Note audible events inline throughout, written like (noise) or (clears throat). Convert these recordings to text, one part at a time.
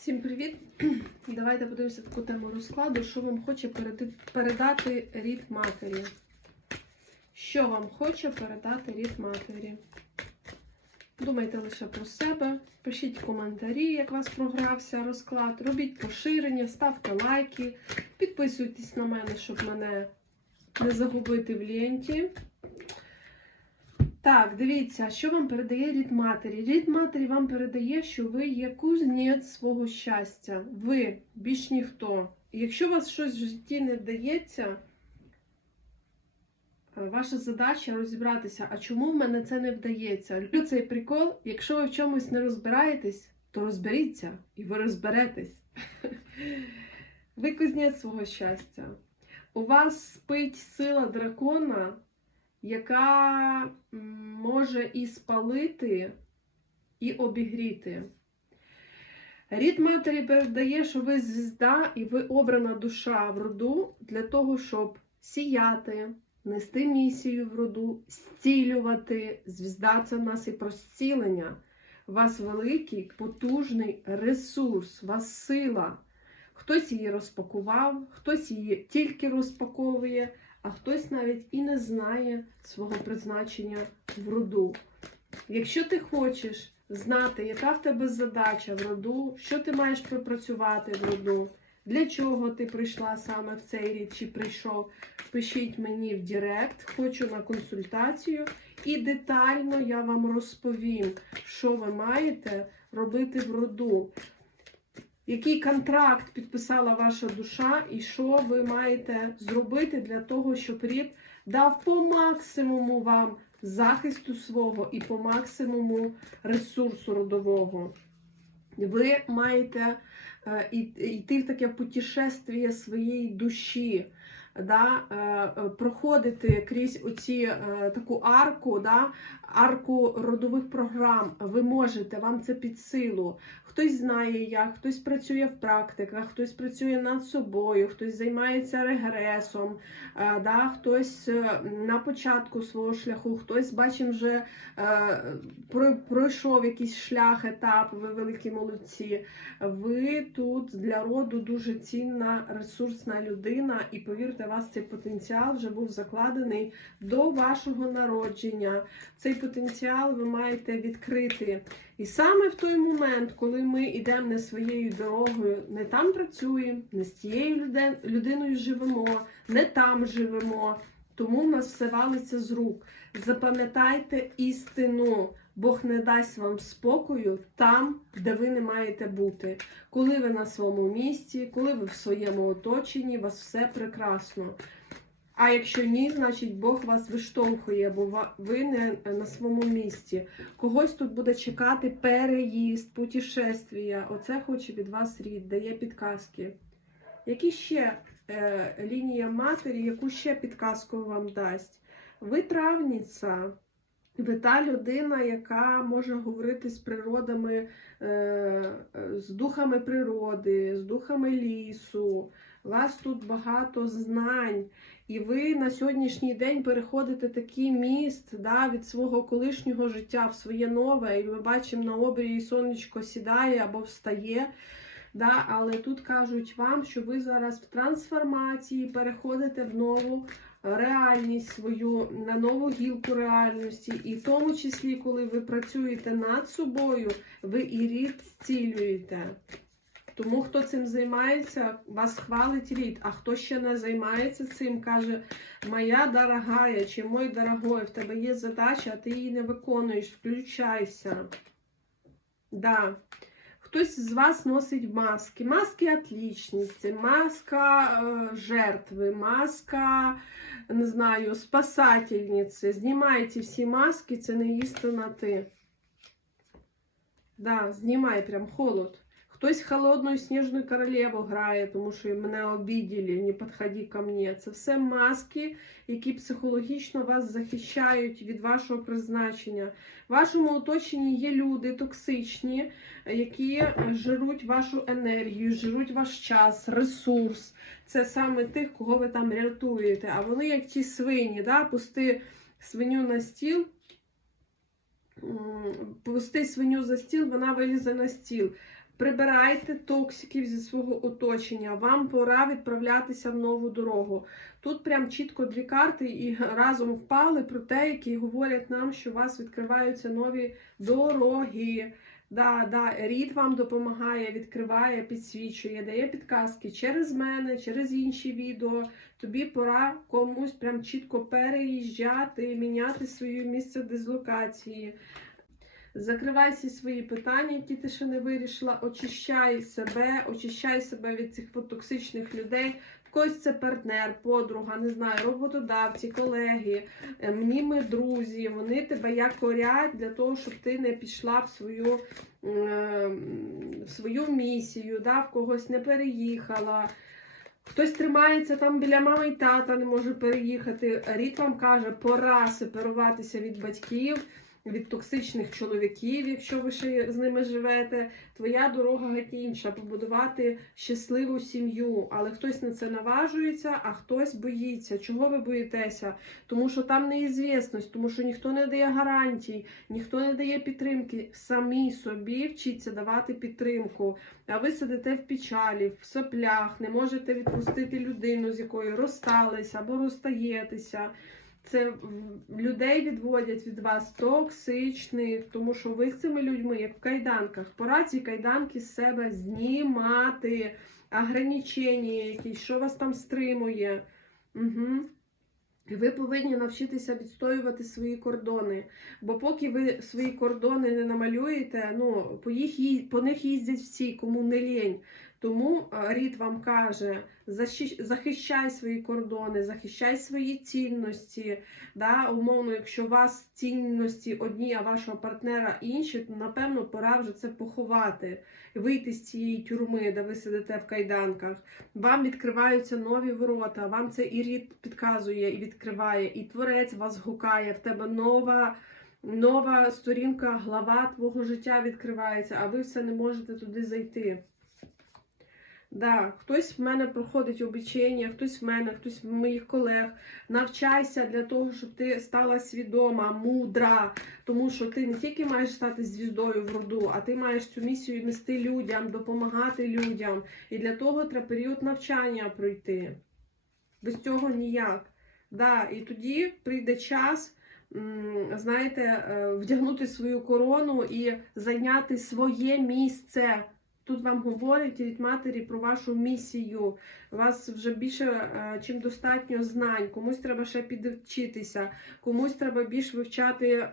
Всім привіт! (clears throat) Давайте подивимося таку тему розкладу, що вам хоче передати рід матері. Що вам хоче передати рід матері? Думайте лише про себе, пишіть коментарі, як вас програвся розклад, робіть поширення, ставте лайки, підписуйтесь на мене, щоб мене не загубити в ленті. Так, дивіться, що вам передає рід матері. Рід матері вам передає, що ви є кузнець свого щастя. Ви більш ніхто. Якщо у вас щось в житті не вдається, е, ваша задача розібратися, а чому в мене це не вдається. Люблю цей прикол, якщо ви в чомусь не розбираєтесь, то розберіться і ви розберетесь. (laughs) Ви кузнець свого щастя. У вас спить сила дракона, яка може і спалити, і обігріти. Рід матері передає, що ви звізда і ви обрана душа в роду для того, щоб сіяти, нести місію в роду, зцілювати. Звізда це в нас і про зцілення. У вас великий, потужний ресурс, у вас сила. Хтось її розпакував, хтось її тільки розпаковує, а хтось навіть і не знає свого призначення в роду. Якщо ти хочеш знати, яка в тебе задача в роду, що ти маєш пропрацювати в роду, для чого ти прийшла саме в цей рід чи прийшов, пишіть мені в Директ, хочу на консультацію, і детально я вам розповім, що ви маєте робити в роду. Який контракт підписала ваша душа, і що ви маєте зробити для того, щоб рід дав по максимуму вам захисту свого і по максимуму ресурсу родового. Ви маєте е, йти в таке путешествие своєї душі, да, е, е, проходити крізь оці е, таку арку, да, арку родових програм. Ви можете, вам це під силу. Хтось знає як, хтось працює в практиках, хтось працює над собою, хтось займається регресом, да, хтось на початку свого шляху, хтось, бачимо, вже пройшов якийсь шлях, етап, ви великі молодці. Ви тут для роду дуже цінна, ресурсна людина, і повірте, у вас цей потенціал вже був закладений до вашого народження. Цей потенціал ви маєте відкрити. І саме в той момент, коли ми йдемо не своєю дорогою, не там працюємо, не з тією людиною живемо, не там живемо, тому в нас все валиться з рук. Запам'ятайте істину. Бог не дасть вам спокою там, де ви не маєте бути. Коли ви на своєму місці, коли ви в своєму оточенні, у вас все прекрасно. А якщо ні, значить Бог вас виштовхує, бо ви не на своєму місці. Когось тут буде чекати переїзд, путешествія. Оце хоче від вас рід, дає підказки. Які ще е, лінія матері, яку ще підказку вам дасть? Ви травниця. Ви та людина, яка може говорити з природами, е, з духами природи, з духами лісу. Вас тут багато знань. І ви на сьогоднішній день переходите такий міст да, від свого колишнього життя в своє нове. І ми бачимо на обрії сонечко сідає або встає. Да, але тут кажуть вам, що ви зараз в трансформації переходите в нову реальність свою, на нову гілку реальності. І в тому числі, коли ви працюєте над собою, ви і рід зцілюєте. Тому хто цим займається, вас хвалить рід. А хто ще не займається цим, каже: Моя дорогая чи мой дорогой, в тебе є задача, а ти її не виконуєш, включайся. Да. Хтось з вас носить маски. Маски отлічниці, маска е, жертви, маска, не знаю, спасательниці. Знімайте всі маски, це не істина ти. Да, знімай прям холод. Хтось холодну сніжну королеву грає, тому що мене обіділи, не підходи ко мені. Це все маски, які психологічно вас захищають від вашого призначення. В вашому оточенні є люди токсичні, які жируть вашу енергію, жируть ваш час, ресурс. Це саме тих, кого ви там рятуєте. А вони, як ті свині, да? пусти свиню на стіл. Пусти свиню за стіл, вона вилізе на стіл. Прибирайте токсиків зі свого оточення. Вам пора відправлятися в нову дорогу. Тут прям чітко дві карти і (laughs) разом впали про те, які говорять нам, що у вас відкриваються нові дороги. Да, да, рід вам допомагає, відкриває, підсвічує, дає підказки через мене, через інші відео. Тобі пора комусь прям чітко переїжджати, міняти своє місце дислокації. Закривай всі свої питання, які ти ще не вирішила. Очищай себе, очищай себе від цих токсичних людей. В когось це партнер, подруга, не знаю, роботодавці, колеги, е, мніми друзі. Вони тебе якорять для того, щоб ти не пішла в свою, е, в свою місію, да, в когось не переїхала. Хтось тримається там біля мами і тата, не може переїхати. Рід вам каже, пора сепаруватися від батьків, від токсичних чоловіків, якщо ви ще з ними живете. Твоя дорога геть інша побудувати щасливу сім'ю. Але хтось на це наважується, а хтось боїться. Чого ви боїтеся? Тому що там неізвісність, тому що ніхто не дає гарантій, ніхто не дає підтримки. Самі собі вчіться давати підтримку. А ви сидите в печалі, в соплях, не можете відпустити людину, з якою розсталися або розстаєтеся. Це людей відводять від вас токсичних, тому що ви з цими людьми, як в кайданках, пора ці кайданки з себе знімати, ограничення якісь, що вас там стримує. Угу. І ви повинні навчитися відстоювати свої кордони. Бо поки ви свої кордони не намалюєте, ну, по, їх, по них їздять всі, кому не лінь. Тому е, рід вам каже: захищай свої кордони, захищай свої цінності. Да? Умовно, якщо у вас цінності одні, а вашого партнера інші, то напевно пора вже це поховати, вийти з цієї тюрми, де ви сидите в кайданках. Вам відкриваються нові ворота, вам це і рід підказує і відкриває, і творець вас гукає, в тебе нова. Нова сторінка, глава твого життя відкривається, а ви все не можете туди зайти. Да, хтось в мене проходить обучення, хтось в мене, хтось в моїх колег. Навчайся для того, щоб ти стала свідома, мудра. Тому що ти не тільки маєш стати звіздою в роду, а ти маєш цю місію нести людям, допомагати людям. І для того треба період навчання пройти. Без цього ніяк. Да, і тоді прийде час, знаєте, е, вдягнути свою корону і зайняти своє місце. Тут вам говорять від матері про вашу місію. У вас вже більше, е, чим достатньо знань. Комусь треба ще підвчитися, комусь треба більш вивчати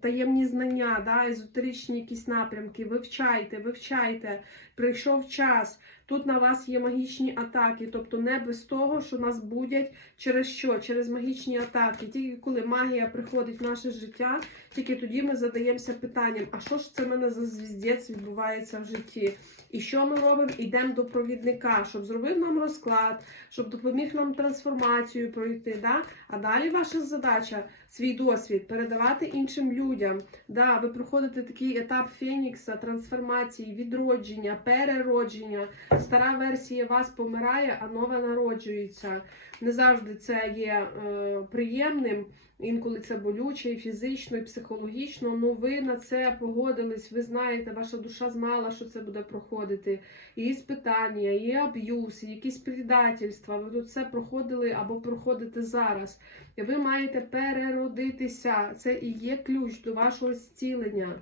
таємні знання, да, езотеричні якісь напрямки. Вивчайте, вивчайте. Прийшов час. Тут на вас є магічні атаки, тобто не без того, що нас будять через що? Через магічні атаки. Тільки коли магія приходить в наше життя, тільки тоді ми задаємося питанням: а що ж це в мене за звіздець відбувається в житті? І що ми робимо? Йдемо до провідника, щоб зробив нам розклад, щоб допоміг нам трансформацію пройти. Да? А далі ваша задача свій досвід передавати іншим людям. Да, ви проходите такий етап фенікса, трансформації, відродження, переродження. Стара версія вас помирає, а нова народжується. Не завжди це є е, приємним. Інколи це болюче, і фізично, і психологічно. Ну ви на це погодились. Ви знаєте, ваша душа знала, що це буде проходити. І спитання, і аб'юз, і якісь предательства. Ви тут все проходили або проходите зараз. І ви маєте переродитися. Це і є ключ до вашого зцілення.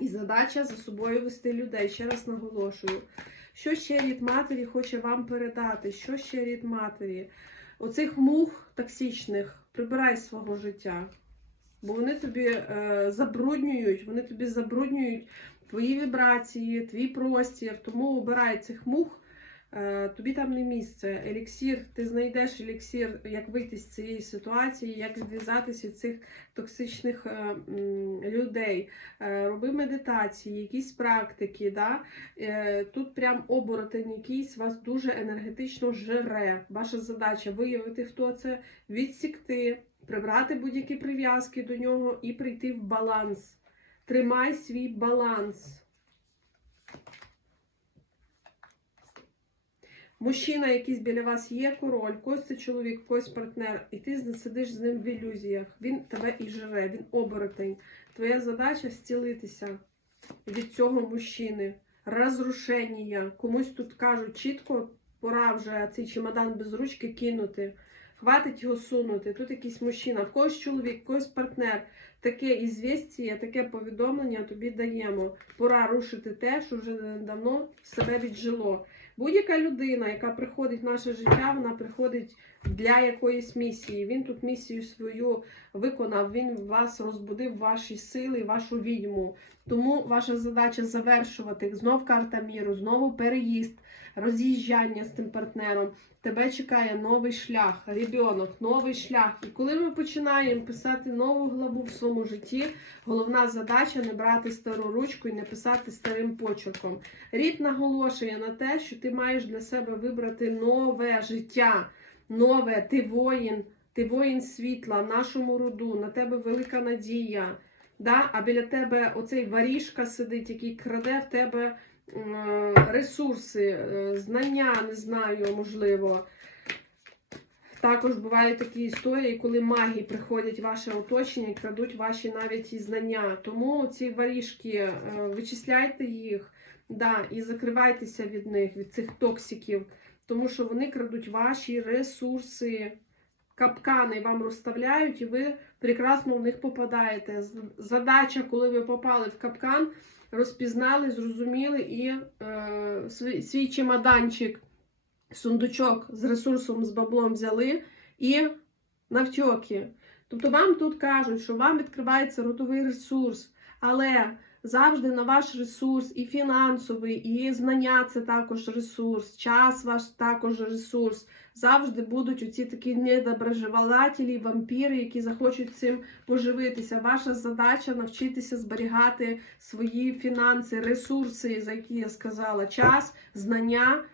І задача за собою вести людей. Ще раз наголошую. Що ще рід матері хоче вам передати? Що ще рід матері? Оцих мух токсичних прибирай з свого життя. Бо вони тобі е, забруднюють, вони тобі забруднюють твої вібрації, твій простір. Тому обирай цих мух, тобі там не місце. Еліксір, ти знайдеш еліксір, як вийти з цієї ситуації, як відв'язатися від цих токсичних е, людей. Е, роби медитації, якісь практики. Да? Е, тут прям оборотень якийсь вас дуже енергетично жере. Ваша задача виявити, хто це, відсікти, прибрати будь-які прив'язки до нього і прийти в баланс. Тримай свій баланс. Мужчина якийсь біля вас є, король, когось це чоловік, когось партнер, і ти сидиш з ним в ілюзіях. Він тебе і живе, він оборотень. Твоя задача зцілитися. від цього мужчини. Розрушення. Комусь тут кажуть чітко, пора вже цей чемодан без ручки кинути. Хватить його сунути. Тут якийсь мужчина, в когось чоловік, в когось партнер. Таке ізвістія, таке повідомлення тобі даємо. Пора рушити те, що вже давно себе віджило. Будь-яка людина, яка приходить в наше життя, вона приходить для якоїсь місії. Він тут місію свою виконав, він вас розбудив ваші сили, вашу відьму. Тому ваша задача завершувати знов карта міру, знову переїзд, роз'їжджання з тим партнером. Тебе чекає новий шлях, ребенок, новий шлях. І коли ми починаємо писати нову главу в своєму житті, головна задача не брати стару ручку і не писати старим почерком. Рід наголошує на те, що ти маєш для себе вибрати нове життя, нове, ти воїн, ти воїн світла, нашому роду, на тебе велика надія. Да? А біля тебе оцей варіжка сидить, який краде в тебе ресурси, е, знання, не знаю, можливо. Також бувають такі історії, коли маги приходять в ваше оточення і крадуть ваші навіть і знання. Тому ці варіжки, е, вичисляйте їх да, і закривайтеся від них, від цих токсиків, тому що вони крадуть ваші ресурси, капкани вам розставляють, і ви прекрасно в них попадаєте. Задача, коли ви попали в капкан, розпізнали, зрозуміли і е, свій, чемоданчик, сундучок з ресурсом, з баблом взяли і навтьоки. Тобто вам тут кажуть, що вам відкривається ротовий ресурс, але завжди на ваш ресурс і фінансовий, і знання це також ресурс, час ваш також ресурс. Завжди будуть оці такі недоброжелателі, вампіри, які захочуть цим поживитися. Ваша задача навчитися зберігати свої фінанси, ресурси, за які я сказала, час, знання,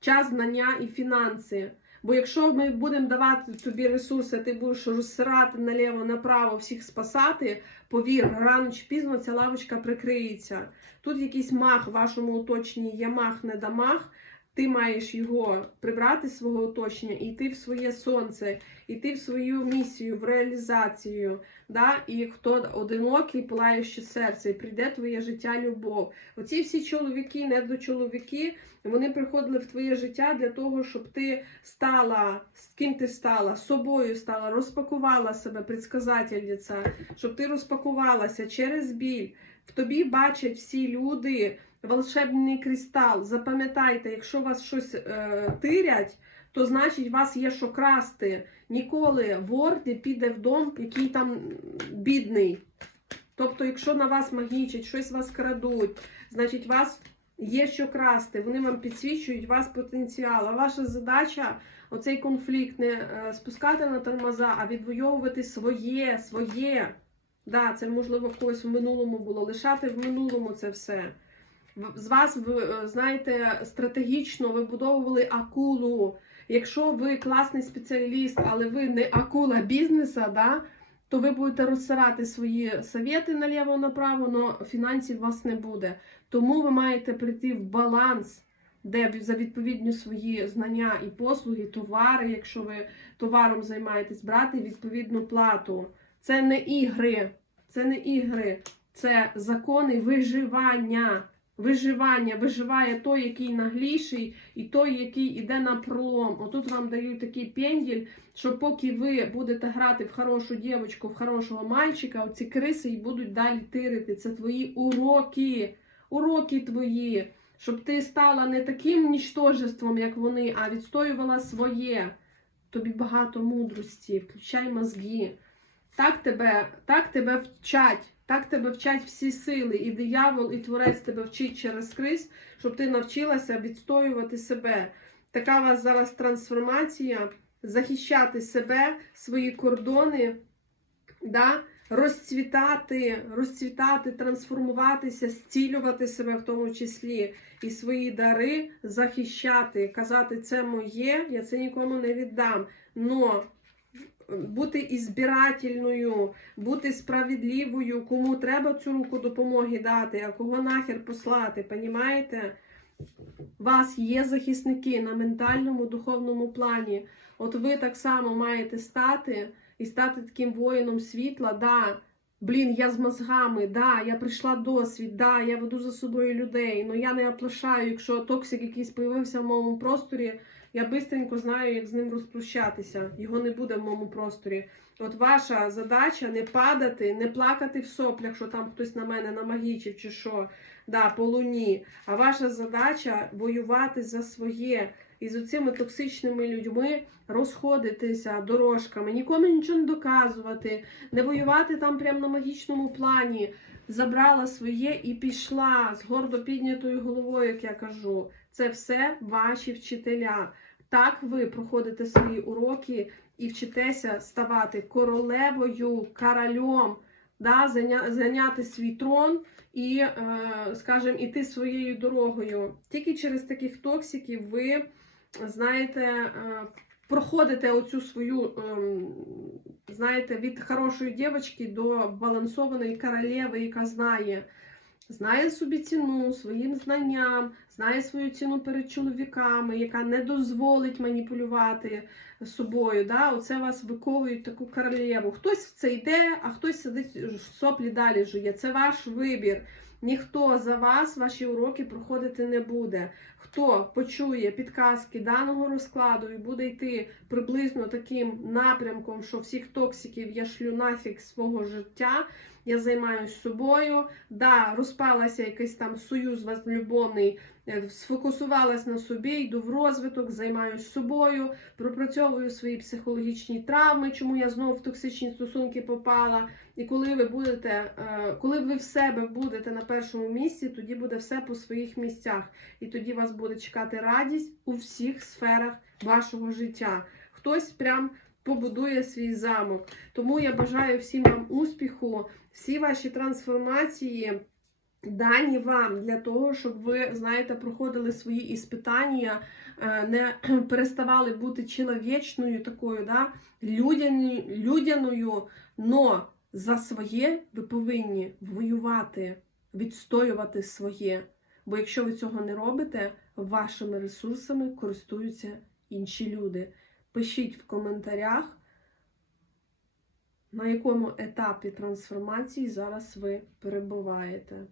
час, знання і фінанси. Бо якщо ми будемо давати тобі ресурси, ти будеш розсирати наліво, направо, всіх спасати, повір, рано чи пізно ця лавочка прикриється. Тут якийсь мах в вашому оточенні є мах, не дамах. Ти маєш його прибрати з свого оточення і йти в своє сонце, йти в свою місію, в реалізацію. Да? І хто одинокий, палаючи серце, і прийде твоє життя, любов. Оці всі чоловіки, недочоловіки, вони приходили в твоє життя для того, щоб ти стала, з ким ти стала, собою стала, розпакувала себе, предсказательниця, щоб ти розпакувалася через біль. В тобі бачать всі люди волшебний кристал. Запам'ятайте, якщо вас щось е, тирять, то значить у вас є що красти. Ніколи вор не піде в дом, який там бідний. Тобто, якщо на вас магічать, щось вас крадуть, значить вас є що красти. Вони вам підсвічують вас потенціал. А ваша задача оцей конфлікт не е, спускати на тормоза, а відвоювати своє, своє. Да, це можливо в когось в минулому було. Лишати в минулому це все. З вас, е, знаєте, стратегічно вибудовували акулу. Якщо ви класний спеціаліст, але ви не акула бізнеса, да, то ви будете розсирати свої совєти наліво-направо, але фінансів у вас не буде. Тому ви маєте прийти в баланс, де за відповідні свої знання і послуги, товари, якщо ви товаром займаєтесь, брати відповідну плату. Це не ігри, це не ігри, це закони виживання. Виживання, виживає той, який нагліший, і той, який іде на пролом. Отут вам дають такий пенділь, що поки ви будете грати в хорошу дівчинку, в хорошого мальчика, оці криси і будуть далі тирити. Це твої уроки, уроки твої, щоб ти стала не таким нічтожеством, як вони, а відстоювала своє. Тобі багато мудрості, включай мозги. Так тебе, так тебе вчать, так тебе вчать всі сили, і диявол, і творець тебе вчить через криз, щоб ти навчилася відстоювати себе. Така у вас зараз трансформація, захищати себе, свої кордони, да? розцвітати, розцвітати, трансформуватися, зцілювати себе в тому числі, і свої дари захищати, казати, це моє, я це нікому не віддам. Но бути ізбирательною, бути справедливою, кому треба цю руку допомоги дати, а кого нахер послати, понімаєте? У вас є захисники на ментальному, духовному плані. От ви так само маєте стати і стати таким воїном світла. Да, Блін, я з мозгами, да, я прийшла досвід, да, я веду за собою людей, але я не оплошаю, якщо токсик якийсь появився в моєму просторі, я бистренько знаю, як з ним розпрощатися. Його не буде в моєму просторі. От ваша задача не падати, не плакати в соплях, що там хтось на мене намагічив чи що, да, по луні. А ваша задача воювати за своє. І з оцими токсичними людьми розходитися дорожками, нікому нічого не доказувати, не воювати там прямо на магічному плані. Забрала своє і пішла з гордо піднятою головою, як я кажу. Це все ваші вчителя. Так ви проходите свої уроки і вчитеся ставати королевою, королем, да, зайня- зайняти свій трон і, е, скажімо, іти своєю дорогою. Тільки через таких токсиків ви, знаєте, е, проходите оцю свою, ем, знаєте, від хорошої дівчинки до балансованої королеви, яка знає. Знає собі ціну своїм знанням, знає свою ціну перед чоловіками, яка не дозволить маніпулювати собою. Да? Оце вас виковують таку королеву. Хтось в це йде, а хтось сидить в соплі далі жує. Це ваш вибір. Ніхто за вас ваші уроки проходити не буде. Хто почує підказки даного розкладу і буде йти приблизно таким напрямком, що всіх токсиків я шлю нафіг свого життя, я займаюся собою. Да, розпалася якийсь там союз вас любовний, е, сфокусувалась на собі, йду в розвиток, займаюся собою, пропрацьовую свої психологічні травми, чому я знову в токсичні стосунки попала. І коли ви будете, е, коли ви в себе будете на першому місці, тоді буде все по своїх місцях. І тоді вас буде чекати радість у всіх сферах вашого життя. Хтось прям побудує свій замок. Тому я бажаю всім вам успіху, всі ваші трансформації. Дані вам для того, щоб ви, знаєте, проходили свої іспитання, е, не (clears throat) переставали бути чоловічною такою, да, людяною, людяною, но за своє ви повинні воювати, відстоювати своє. Бо якщо ви цього не робите, вашими ресурсами користуються інші люди. Пишіть в коментарях, на якому етапі трансформації зараз ви перебуваєте.